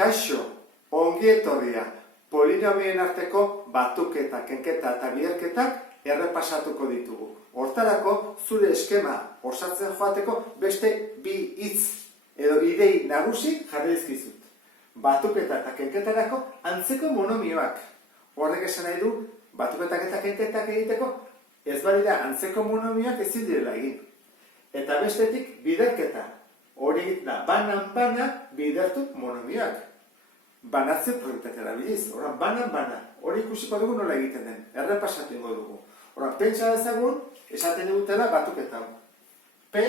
Kaixo, ongi etorria, polinomioen arteko batuketa, kenketa eta biderketak errepasatuko ditugu. Hortarako, zure eskema osatzen joateko beste bi hitz edo idei nagusi jarri dizkizut. Batuketa eta kenketarako antzeko monomioak. Horrek esan nahi du, batuketak eta kenketak egiteko ez badira antzeko monomioak ezin direla egin. Eta bestetik biderketa. Hori egiten da, banan-bana bidertu monomioak. Banatze proiektatea erabiliz. Horan, banan-bana. Hori ikusiko dugu nola egiten den. Errepasatu ingo dugu. Horan, pentsa dezagun, esaten dugutela batuketa. P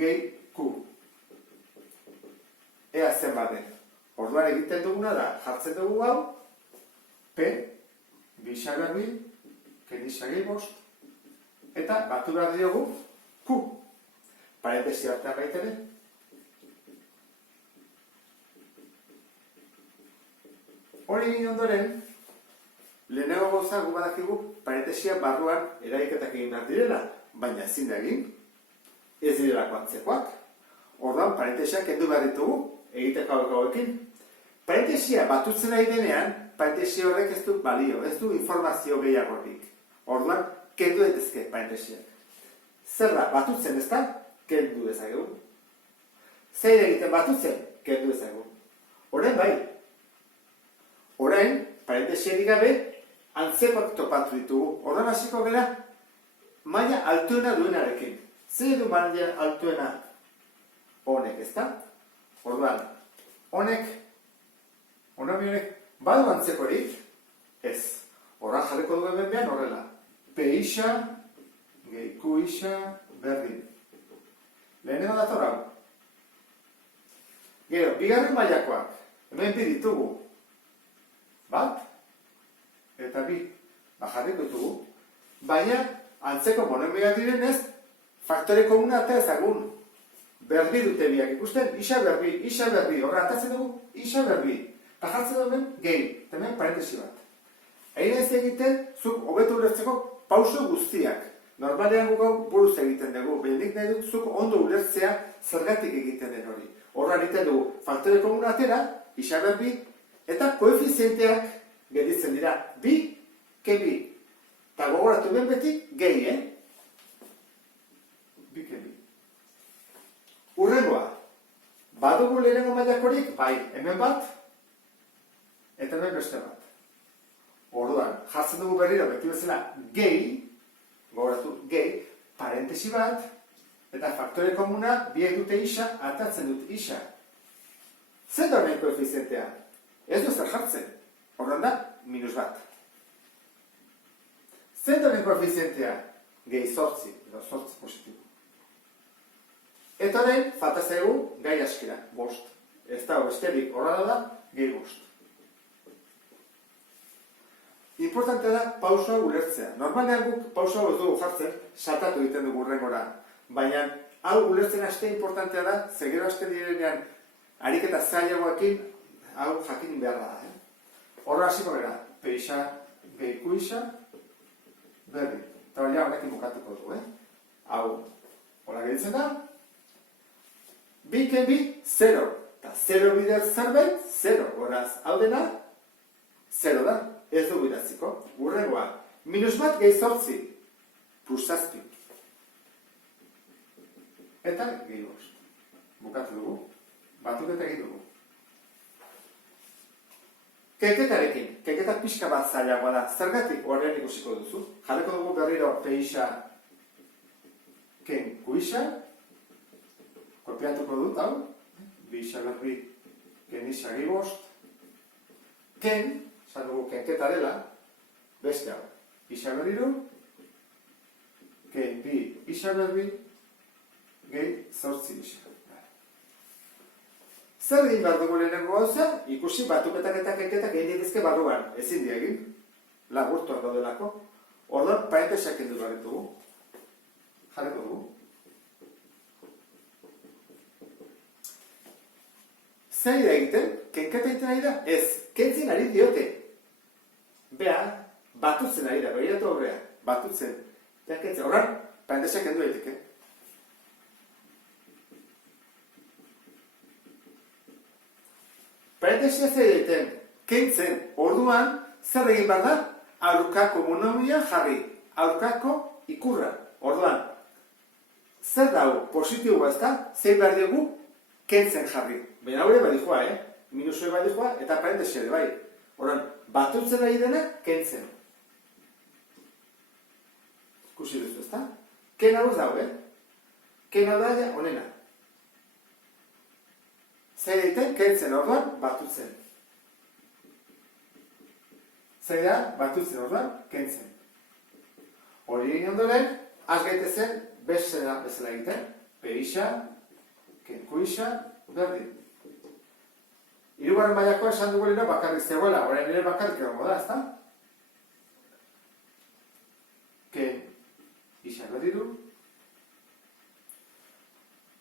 gehi Q. Ea zen baden. Orduan egiten duguna da, jartzen dugu hau, P, bisa berbi, kenisa gehi bost, eta batu behar diogu Q. Parentesi artean baitere. Hori egin ondoren, lehenago gauza gu badakigu parentesia barruan eraiketak egin behar direla, baina ezin da egin, ez direlako antzekoak. Orduan, parentesiak kendu behar ditugu, egiteko hauekin. Parentesia batutzen nahi denean, parentesia horrek ez du balio, ez du informazio gehiagorik. Orduan, kendu daitezke parentesiak. Zer da, batutzen ez da? Kendu dezakegu. Zein egiten batutzen? Kendu dezakegu. Orain bai. Orain, parentesiarik gabe, antzekoak topatu ditugu. Orduan hasiko gara, maila altuena duenarekin. Zein du maila altuena? Honek, ez da? Orduan, honek, badu antzekorik? Ez. Orduan jarriko dugu hemen behan horrela. P isa, gehi Q isa, berdin. Lehenengo dator hau. Gero, bigarren mailakoak. Hemen bi ditugu. Bat, eta bi. Jarriko ditugu. Baina, antzeko monomioak direnez, faktore komuna eta ezagun. Berbi dute biak ikusten, isa berbi. Horra, atatzen dugu, isa berbi. Eta jartzen duen, gehi. Eta hemen parentesi bat. Egin ez egiten, zuk hobetu ulertzeko pauso guztiak. Normalean guk buruz egiten dugu, behinik nahi dut zuk ondo ulertzea zergatik egiten den hori. Horra egiten dugu, faktore komuna atera, isa berbi, eta koefizienteak gelditzen dira. Bi, ke bi. Eta gogoratu ben beti, gehi, Bi, ke bi. Urrengoa, badugu lehenengo mailakorik, bai, hemen bat, eta hemen beste bat. Orduan, jartzen dugu berriro, beti bezala, gehi, gogoratu, gehi, parentesi bat, eta faktore komuna, biek dute isa, atatzen dut isa. Zer da horren koefizientea? Ez du zer jartzen. Horren da, minus bat. Zer da horren koefizientea? Gehi zortzi, edo zortzi positibo. Eta horren, falta zaigu, gai askera, bost. Ez da, besterik horrela da, gehi bost. Importantea da pausoa ulertzea. Normalean guk pausoa ez dugu jartzen, saltatu egiten dugu urrengora. Baina, hau ulertzen haste importantea da, zegero hasten direnean, ariketa zailagoekin, hau jakin behar da. Horra hasiko gara, P isa, gehi Q isa, berri. Eta hori honekin bukatuko dugu. Hau, hola geritzen da, bi ken bi, 0. Eta 0 bider zerbait, 0. Horaz, hau dena, 0 da. Ez dugu idatziko. Urrengoa, minus bat gehi zortzi, plus zazpi. Eta gehi bost. Bukatu dugu. Batuketa egin dugu. Kenketarekin. Kenketak pixka bat zailagoa da. Zergatik horrean ikusiko duzu. Jarriko dugu berriro P isa, ken Q isa. Kopiatuko dut, hau. Bi isa berri, ken isa gehi bost. Ken, esan dugu kenketa dela, beste hau, isa berriru, ken bi isa berri, gehi zortzi isa. Zer egin behar dugu lehenengo gauza, ikusi batuketak eta kenketak egin dituzke barruan, ezin diegin, laburtuak daudelako, orduan parentesiak kendu behar ditugu, jarriko dugu. Zer egiten, kenketa egiten ari da? Ez, kentzen ari diote. Bea, batutzen ari da, behiratu horrea, batutzen. Horran, parentesiak kendu daiteke. Parentesia zer egiten, kentzen, orduan, zer egin behar da? Aurkako monomia jarri, aurkako ikurra. Orduan, zer dago positiboa ez da, zein behar dugu kentzen jarri. Baina hori bai dijoa, minusoi bai dijoa, eta parentesia bai. Orduan, batutzen ari dena, kentzen. Ikusi duzu, ez da? Ken hau ez dago, Ken hau da, honena. Zer egiten, kentzen orduan, batutzen. Zer da, batutzen orduan, kentzen. Hori egin ondoren, az gaitezen, bezala egiten. Peixa, kenkuixa, berdin. Hirugarren mailakoa esan duguelena bakarrik zegoela, orain ere bakarrik egongo da, ezta? Ken, ixa berdiru.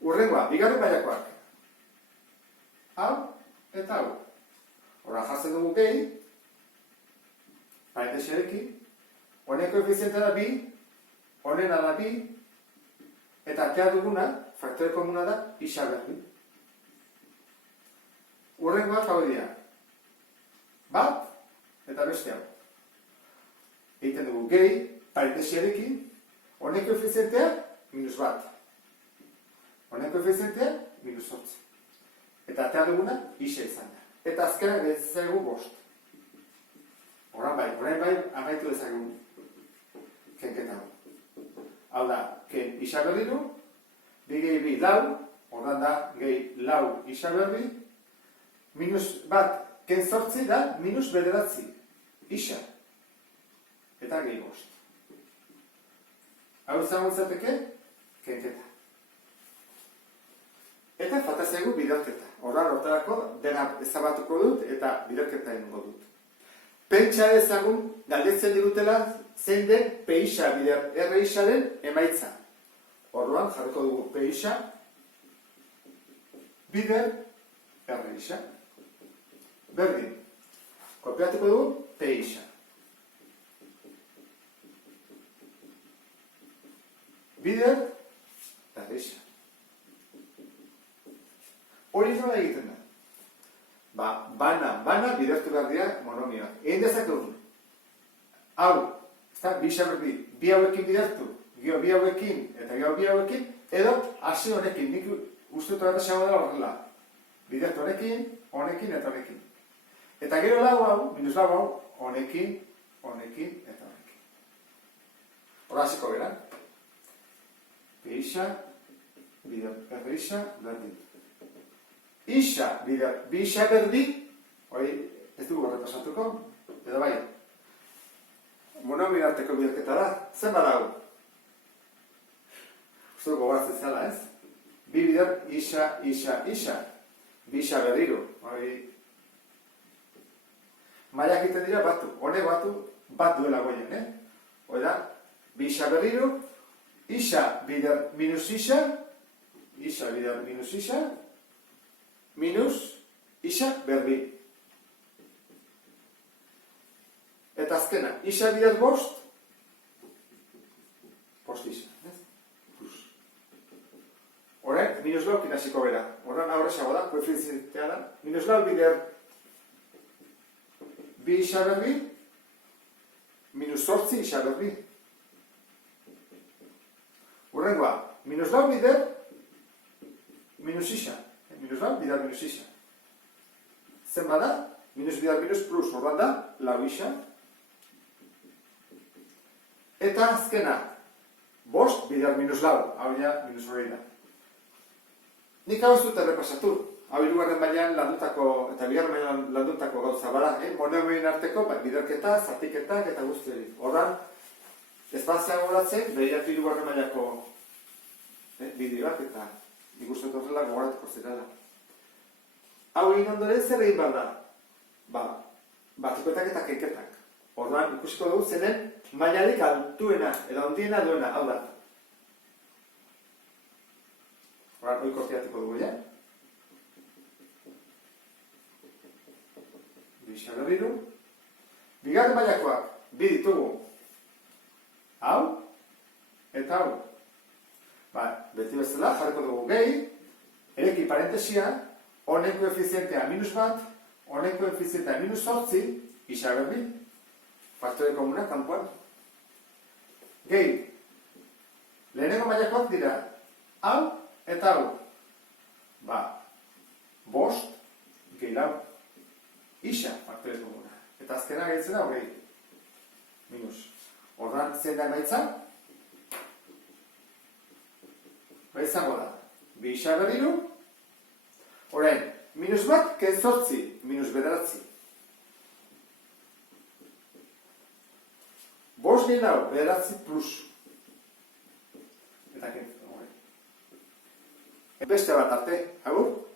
Urrengoa, bigarren mailakoak. Hau eta hau. Horra jartzen dugu gehi, parentesiarekin, honen koefizientea da 2, honena da 2, eta atea duguna, faktore komuna da, ixa berdi. Urrengoak hau dira. Bat, eta beste hau. Egiten dugu gehi, parentesiarekin, honen koefizientea, -1. Honen koefizientea, -8. Eta atea duguna, ixa izan da. Eta azkena gehiago 5. Horan bai, amaitu dezagun kenketa hau. Hau da, ken ixa berdiru, 2 gehi 2 lau, horan da, gehi lau ixa berdi, -1 ken 8 da, -9 ixa. Eta gehi 5. Hau izango izateke, kenketa. Eta falta zaigu biderketa. Hortarako dena ezabatuko dut eta biderketa egingo dut. Pentsa ezagun galdetzen digutela zein den peixa bider erreixaren emaitza. Orduan jarriko dugu peixa bider erreixa. Berdin. Kopiatuko dugu peixa. Bider erreixa. Hori nola egiten da? Bana bidertu behar dira monomioak. Egin dezakegu. Hau, bisa berdi, bi hauekin bidertu, gero bi hauekin, eta gero bi hauekin, edo hasi honekin, nik uste dut esango dela horrela. Bidertu honekin, eta honekin. Eta gero lau hau, -lau hau, honekin, eta honekin. Hora hasiko gara. Peixa, bider, erreixa, berdin. Ixa, bider, bi ixa berdi, hori ez dugu horretosatuko, edo bai. Monomio arteko biderketa da, zen badago? Uste dugu gogoratzen zela, ez? Bi bider, ixa, bi ixa berdiru, hori. Maiak egiten dira batu, honek batu, bat duela goien, hori da, bi ixa berdiru, ixa bider minus ixa bider minus ixa, minus ixa berdi. Eta azkena, ixa bider 5, post ixa. Horrek, -lau kinasiko bera. Horren aurrexago da, koefizientea da. -lau bider bi ixa berdi, -8 ixa berdi. Horrengoa, -lau bider minus ixa. -lau bider minus ixa. Zen bada, bider minus plus, horren da, lau ixa. Eta azkena, 5 bider -lau, hau ja, -8 da. Nik hau ez dut errepasatu. Hau hirugarren mailan landutako, eta bigarren mailan landutako gauza bada, monomioen arteko, biderketa, zatiketak eta guzti hori. Horran, ez batzea goratzen, behiratu hirugarren mailako bideoak eta nik uste dut horrela gogoratuko zerala. Hau egin ondoren zer egin behar da? Batikoetak eta kenketak. Orduan ikusiko dugu zenen mailarik altuena edo handiena duena, hau da. Orduan, hori kopiatuko dugu, ja? Bixa berriru. Bigarren mailakoak, bi ditugu. Hau, eta hau. Beti bezala, jarriko dugu gehi, ereki parentesia, honen koefizientea -1, honen koefizientea minus 8, isa berri, faktore komuna kanpoan. Gehi, lehenengo mailakoak dira, hau eta hau. Ba, 5, gehi lau. Isa faktore komuna. Eta azkena gehitzen da, hogei. Minus. Ordan, zein da emaitza? Ba izango da. 2 isa berriru. Orain, minus bat, ken 8, minus 9. 5 gehi lau, 9 plus. Eta ken, beste bat arte, agur?